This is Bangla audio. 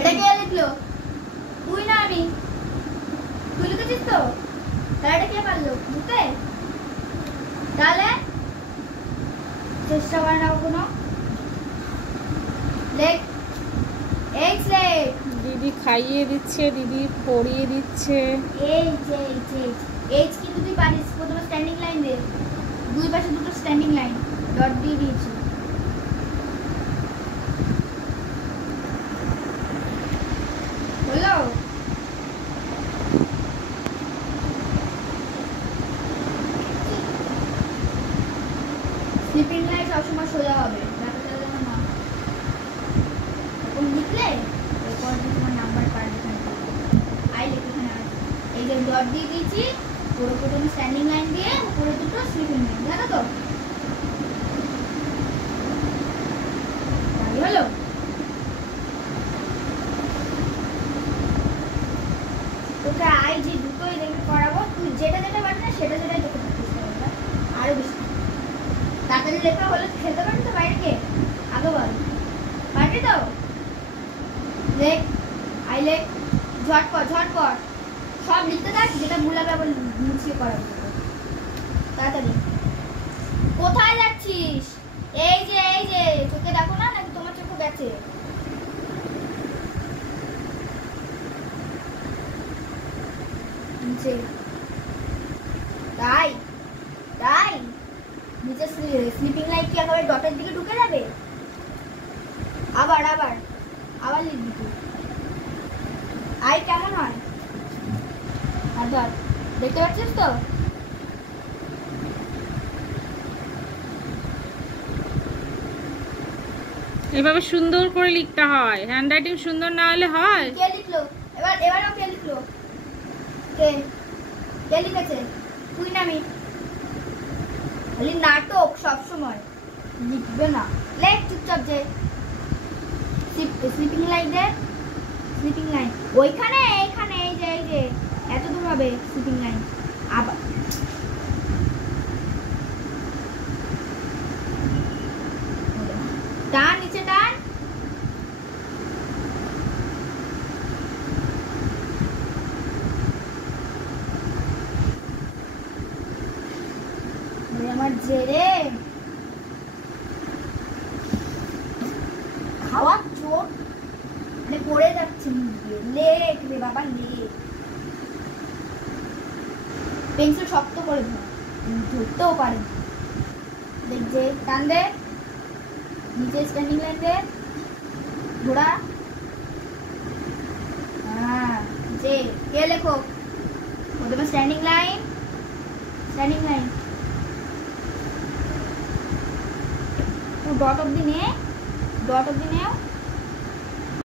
এটা কে লিখলো? তুই না আমি? তুই লিখেছিস তো? তাহলে এটা কে পারলো বুঝতে? তাহলে চেষ্টা করে না কখনো। লেখ এইচ লেখ। দিদি খাইয়ে দিচ্ছে, দিদি পড়িয়ে দিচ্ছে। এইচ এইচ এইচ এইচ কিন্তু তুই পারিস। প্রথমে স্ট্যান্ডিং লাইন দে, দুই পাশে দুটো স্ট্যান্ডিং লাইন ডট দিয়ে দিয়েছি। হলো? স্লিপিং লাইন সবসময় সোজা হবে, এরকম লিখলে এরপর তোমার নাম্বার পারবে। আই লিখে এখানে এই যে ডট দিয়ে দিয়েছি, পুরো প্রথমে স্ট্যান্ডিং লাইন দিয়ে উপরে দুটো স্লিপিং লাইন, জানো তো? তাই হলো? তোকে আই যে দুটোই দেখে করাবো, তুই যেটা যেটা পারবি না সেটা সেটাই তোকে প্র্যাকটিস করতে হবে আরো বেশি। তাড়াতাড়ি লেখা হলে খেলতে পারবি তো বাইরে গিয়ে? আগে বল, পারবি তো? লেখ আই লেখ, ঝটপট ঝটপট সব লিখতে থাক, যেটা ভুল হবে আবার মুছিয়ে করাবো। তাড়াতাড়ি। কোথায় যাচ্ছিস? এই যে চোখে দেখো না, নাকি তোমার চোখে গেছে? নিচে তাই তাই নিচে স্লিপিং লাইন কি একেবারে ডটের দিকে ঢুকে যাবে? আবার আবার আবার লিখবি তুই। আই কেমন হয়? আর ধর, দেখতে পাচ্ছিস তো? এভাবে সুন্দর করে লিখতে হয়, হ্যান্ডরাইটিং সুন্দর না হলে হয়? কে লিখলো? এবারও কে লিখলো? কে কে লিখেছে? তুই না আমি? খালি নাটক সব সময়, লিখবে না। লেখ চুপচাপ যে স্লিপিং লাইন দে, স্লিপিং লাইন ওইখানে এইখানে এই যে এত দূর হবে স্লিপিং লাইন। আবার টান, নিচে টান। আমার জেরে খাওয়ার চোট মানে পড়ে যাচ্ছে মুখ দিয়ে। লেখ রে বাবা লেখ। পেন্সিল শক্ত করে ধর, ধরতেও পারে। দেখ যে টান দে, নিচে স্ট্যান্ডিং লাইন দে, ঘোড়া। হ্যাঁ যে কে লেখো? প্রথমে standing line, standing line dot অব্দি নে, ডট অব্দি নেও।